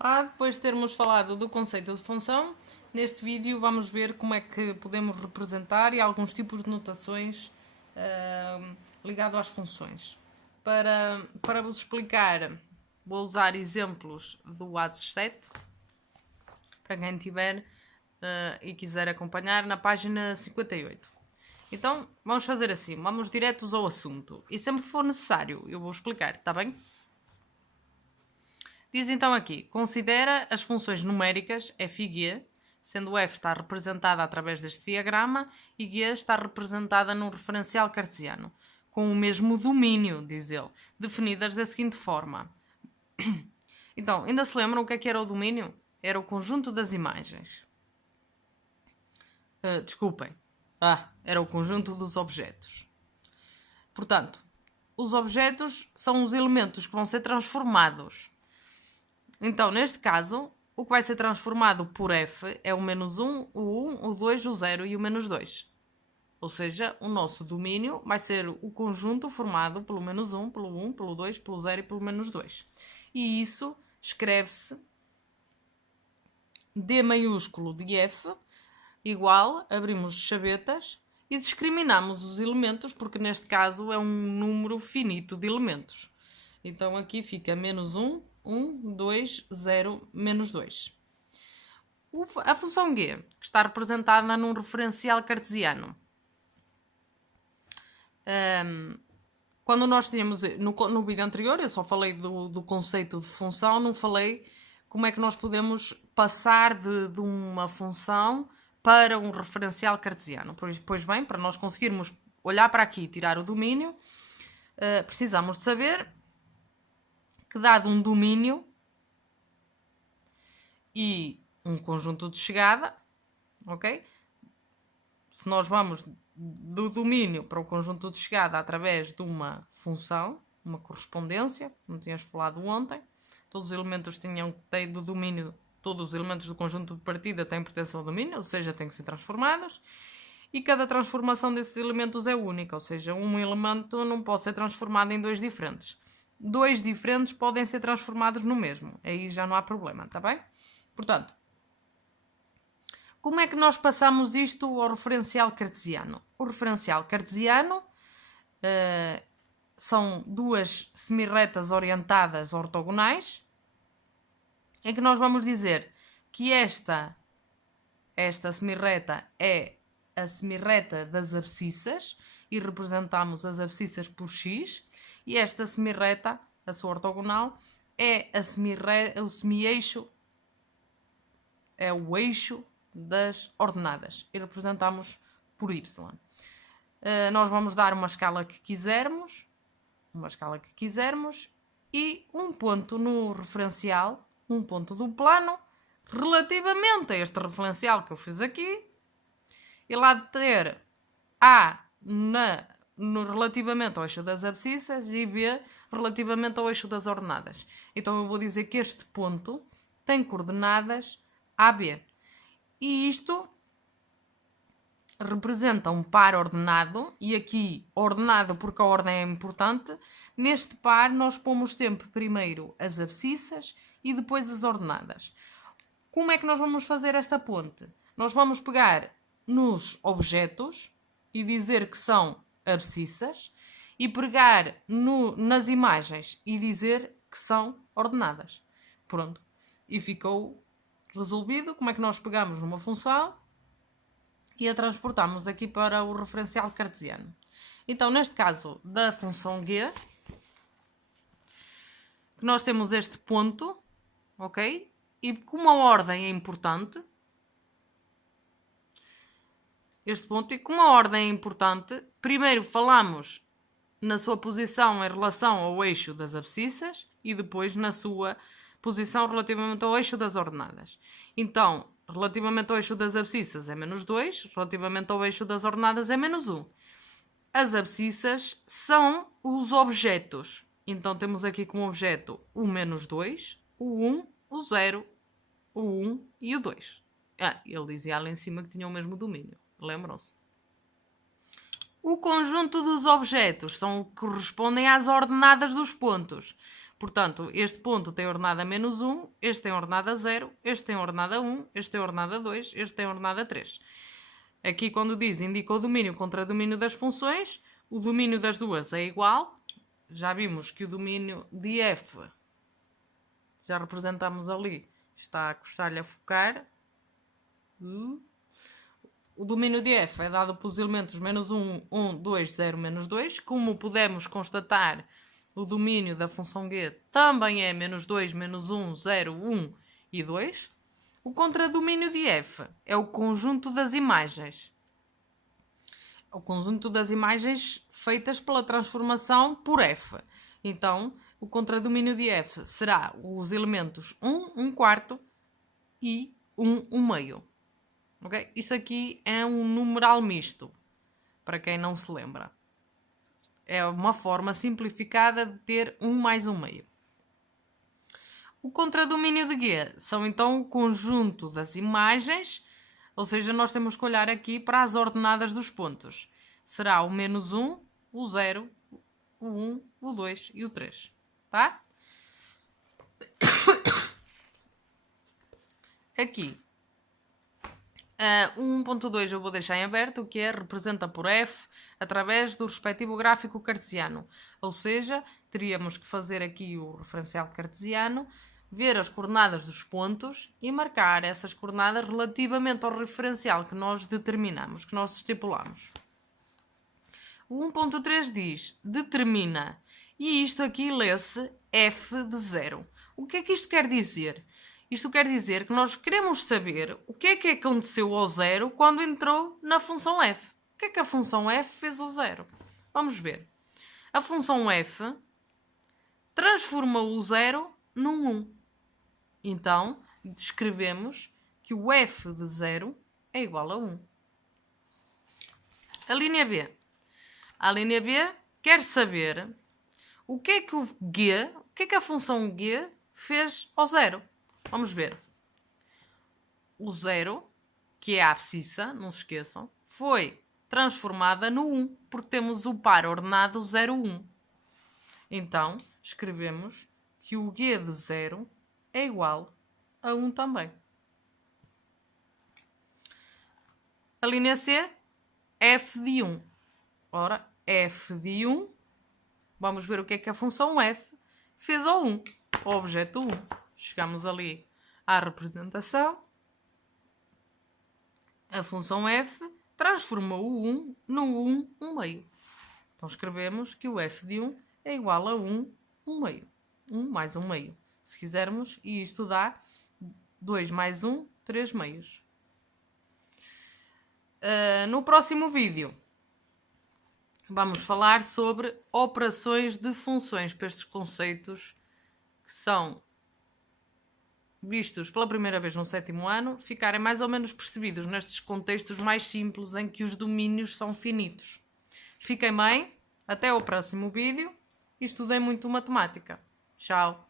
Depois de termos falado do conceito de função, neste vídeo vamos ver como é que podemos representar e alguns tipos de notações ligado às funções. Para vos explicar, vou usar exemplos do ASUS 7, para quem tiver e quiser acompanhar, na página 58. Então, vamos fazer assim, vamos diretos ao assunto. E sempre que for necessário, eu vou explicar, está bem? Diz então aqui, considera as funções numéricas f e g, sendo f está representada através deste diagrama e g está representada num referencial cartesiano, com o mesmo domínio, diz ele, definidas da seguinte forma. Então, ainda se lembram o que era o domínio? Era o conjunto das imagens. Desculpem. Era o conjunto dos objetos. Portanto, os objetos são os elementos que vão ser transformados. Então, neste caso, o que vai ser transformado por f é o menos 1, o 1, o 2, o 0 e o menos 2. Ou seja, o nosso domínio vai ser o conjunto formado pelo menos 1, pelo 1, pelo 2, pelo 0 e pelo menos 2. E isso escreve-se D maiúsculo de f igual, abrimos chavetas e discriminamos os elementos, porque neste caso é um número finito de elementos. Então aqui fica menos 1, 1, 2, 0, menos 2. A função g, que está representada num referencial cartesiano. Quando nós tínhamos, no vídeo anterior, eu só falei do conceito de função, não falei como é que nós podemos passar de uma função para um referencial cartesiano. Pois bem, para nós conseguirmos olhar para aqui e tirar o domínio, precisamos de saber que, dado um domínio e um conjunto de chegada, ok? Se nós vamos do domínio para o conjunto de chegada através de uma função, uma correspondência, como tínhamos falado ontem, todos os elementos têm do domínio, todos os elementos do conjunto de partida têm pertença ao domínio, ou seja, têm que ser transformados, e cada transformação desses elementos é única, ou seja, um elemento não pode ser transformado em dois diferentes. Dois diferentes podem ser transformados no mesmo, aí já não há problema, está bem? Portanto, como é que nós passamos isto ao referencial cartesiano? O referencial cartesiano são duas semirretas orientadas ortogonais, em que nós vamos dizer que esta semirreta é a semirreta das abscissas e representamos as abscissas por x, e esta semirreta, a sua ortogonal, é o semi-eixo, é o eixo das ordenadas e representamos por y. Nós vamos dar uma escala que quisermos, e um ponto no referencial, um ponto do plano, relativamente a este referencial que eu fiz aqui, e lá de ter A relativamente ao eixo das abscissas e B relativamente ao eixo das ordenadas. Então eu vou dizer que este ponto tem coordenadas AB. E isto representa um par ordenado, e aqui ordenado porque a ordem é importante. Neste par nós pomos sempre primeiro as abscissas e depois as ordenadas. Como é que nós vamos fazer esta ponte? Nós vamos pegar nos objetos e dizer que são abscissas e pegar nas imagens e dizer que são ordenadas. Pronto. E ficou resolvido como é que nós pegamos numa função e a transportamos aqui para o referencial cartesiano. Então, neste caso da função g, que nós temos este ponto, ok? E como a ordem é importante, primeiro falamos na sua posição em relação ao eixo das abscissas e depois na sua posição relativamente ao eixo das ordenadas. Então, relativamente ao eixo das abscissas é menos 2, relativamente ao eixo das ordenadas é menos 1. As abscissas são os objetos. Então, temos aqui como objeto o menos 2, o 1, o 0, o 1 e o 2. Ele dizia lá em cima que tinha o mesmo domínio. Lembram-se? O conjunto dos objetos correspondem às ordenadas dos pontos. Portanto, este ponto tem ordenada menos 1, este tem ordenada 0, este tem ordenada 1, este tem ordenada 2, este tem ordenada 3. Aqui, quando diz indica o domínio contra domínio das funções, o domínio das duas é igual. Já vimos que o domínio de f, já representamos ali, está a custar-lhe a focar. O domínio de f é dado pelos elementos menos 1, 1, 2, 0, menos 2. Como podemos constatar, o domínio da função g também é menos 2, menos 1, 0, 1 e 2. O contradomínio de f é o conjunto das imagens. O conjunto das imagens feitas pela transformação por f. Então, o contradomínio de f será os elementos 1, 1 quarto e 1, 1 meio. Okay? Isso aqui é um numeral misto, para quem não se lembra. É uma forma simplificada de ter 1 mais 1 meio. O contradomínio de G são então o conjunto das imagens, ou seja, nós temos que olhar aqui para as ordenadas dos pontos. Será o menos 1, o 0, o 1, o 2 e o 3. Tá? Aqui. 1.2 eu vou deixar em aberto, que é representa por f através do respectivo gráfico cartesiano. Ou seja, teríamos que fazer aqui o referencial cartesiano, ver as coordenadas dos pontos e marcar essas coordenadas relativamente ao referencial que nós determinamos, que nós estipulamos. O 1.3 diz, determina, e isto aqui lê-se f de 0. O que é que isto quer dizer? Isto quer dizer que nós queremos saber o que é que aconteceu ao 0 quando entrou na função f. O que é que a função f fez ao 0? Vamos ver. A função f transformou o 0 num 1. Então, escrevemos que o f de 0 é igual a 1. A linha B. A linha B quer saber o que é que a função g fez ao 0. Vamos ver. O 0, que é a abscissa, não se esqueçam, foi transformada no 1, porque temos o par ordenado 0, 1. Então, escrevemos que o g de 0 é igual a 1 também. A linha C, f de 1. Ora, f de 1, vamos ver o que é que a função f fez ao 1, ao objeto 1. Chegamos ali à representação. A função f transformou o 1 no 1, 1 meio. Então escrevemos que o f de 1 é igual a 1, 1 meio. 1 mais 1 meio. Se quisermos, e isto dá 2 mais 1, 3 meios. No próximo vídeo, vamos falar sobre operações de funções, para estes conceitos que são vistos pela primeira vez no 7º ano, ficarem mais ou menos percebidos nestes contextos mais simples em que os domínios são finitos. Fiquem bem, até o próximo vídeo e estudem muito matemática. Tchau!